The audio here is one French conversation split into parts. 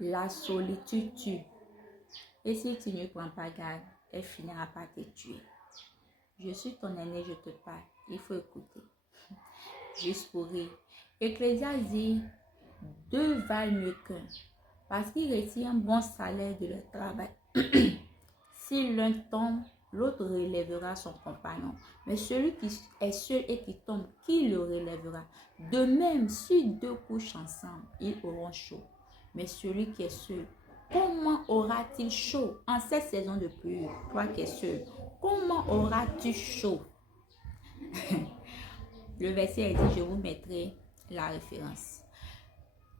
La solitude tue. Et si tu ne prends pas garde, elle finira par te tuer. Je suis ton aîné, je te parle. Il faut écouter. Juste pour rire. Ecclésiaste dit, deux valent mieux qu'un, parce qu'ils retirent un bon salaire de leur travail. Si l'un tombe, l'autre relèvera son compagnon. Mais celui qui est seul et qui tombe, qui le relèvera? De même, si deux couchent ensemble, ils auront chaud. Mais celui qui est seul, comment aura-t-il chaud en cette saison de pluie? Toi qui es seul, comment auras-tu chaud? Le verset est dit, je vous mettrai la référence.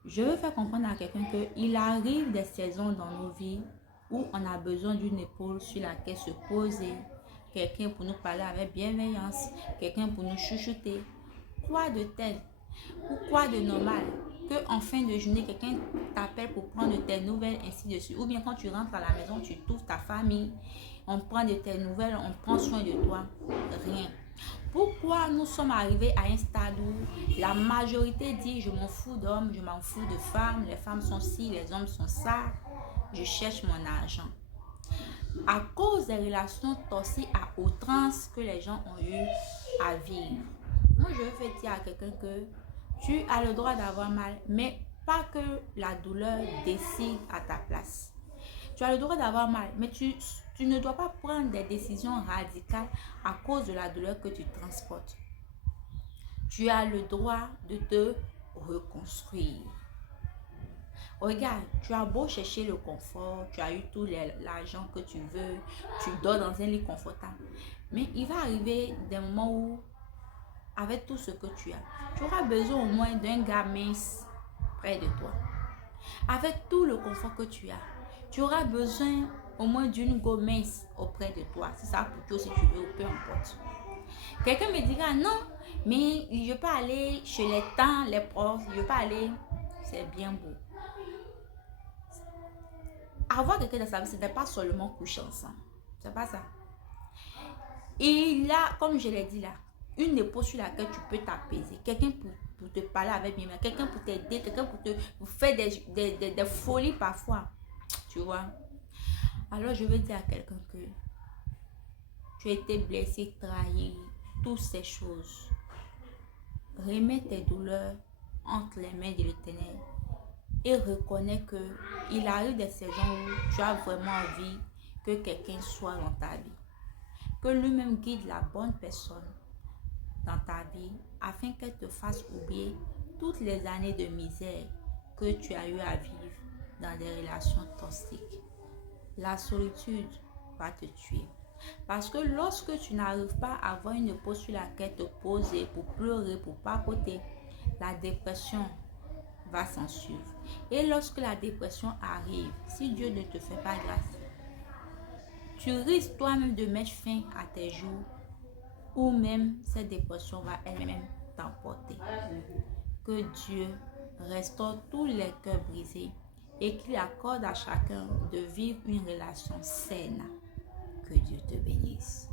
Je veux faire comprendre à quelqu'un qu'il arrive des saisons dans nos vies où on a besoin d'une épaule sur laquelle se poser, quelqu'un pour nous parler avec bienveillance, quelqu'un pour nous chouchouter. Quoi de tel ou quoi de normal que en fin de journée, quelqu'un t'appelle pour prendre de tes nouvelles, ainsi de suite. Ou bien quand tu rentres à la maison, tu trouves ta famille, on prend de tes nouvelles, on prend soin de toi. Rien. Pourquoi nous sommes arrivés à un stade où la majorité dit je m'en fous d'hommes, je m'en fous de femmes, les femmes sont ci, les hommes sont ça, je cherche mon argent. À cause des relations toxiques à outrance que les gens ont eu à vivre. Moi je veux dire à quelqu'un que tu as le droit d'avoir mal, mais pas que la douleur décide à ta place. Tu as le droit d'avoir mal, mais tu ne dois pas prendre des décisions radicales à cause de la douleur que tu transportes. Tu as le droit de te reconstruire. Regarde, tu as beau chercher le confort, tu as eu tout l'argent que tu veux, tu dors dans un lit confortable. Mais il va arriver des moments où, avec tout ce que tu as, tu auras besoin au moins d'un gars mince près de toi. Avec tout le confort que tu as, tu auras besoin au moins d'une go mince auprès de toi. Si ça pour toi, si tu veux, peu importe. Quelqu'un me dira non, mais je peux aller chez les tantes, les profs, je peux aller. C'est bien beau. Avoir quelqu'un dans sa vie, ce n'est pas seulement coucher ensemble. C'est pas ça. Il a, comme je l'ai dit là, une épaule sur laquelle tu peux t'apaiser. Quelqu'un pour te parler avec bien, quelqu'un pour t'aider, quelqu'un pour faire des folies parfois. Tu vois. Alors je veux dire à quelqu'un que tu as été blessé, trahi, toutes ces choses. Remets tes douleurs entre les mains de l'Éternel et reconnais que il arrive des saisons où tu as vraiment envie que quelqu'un soit dans ta vie. Que lui-même guide la bonne personne dans ta vie afin qu'elle te fasse oublier toutes les années de misère que tu as eu à vivre dans des relations toxiques. La solitude va te tuer. Parce que lorsque tu n'arrives pas à avoir une épaule sur laquelle te poser pour pleurer, pour papoter, la dépression va s'en suivre. Et lorsque la dépression arrive, si Dieu ne te fait pas grâce, tu risques toi-même de mettre fin à tes jours ou même cette dépression va elle-même t'emporter. Que Dieu restaure tous les cœurs brisés et qu'il accorde à chacun de vivre une relation saine. Que Dieu te bénisse.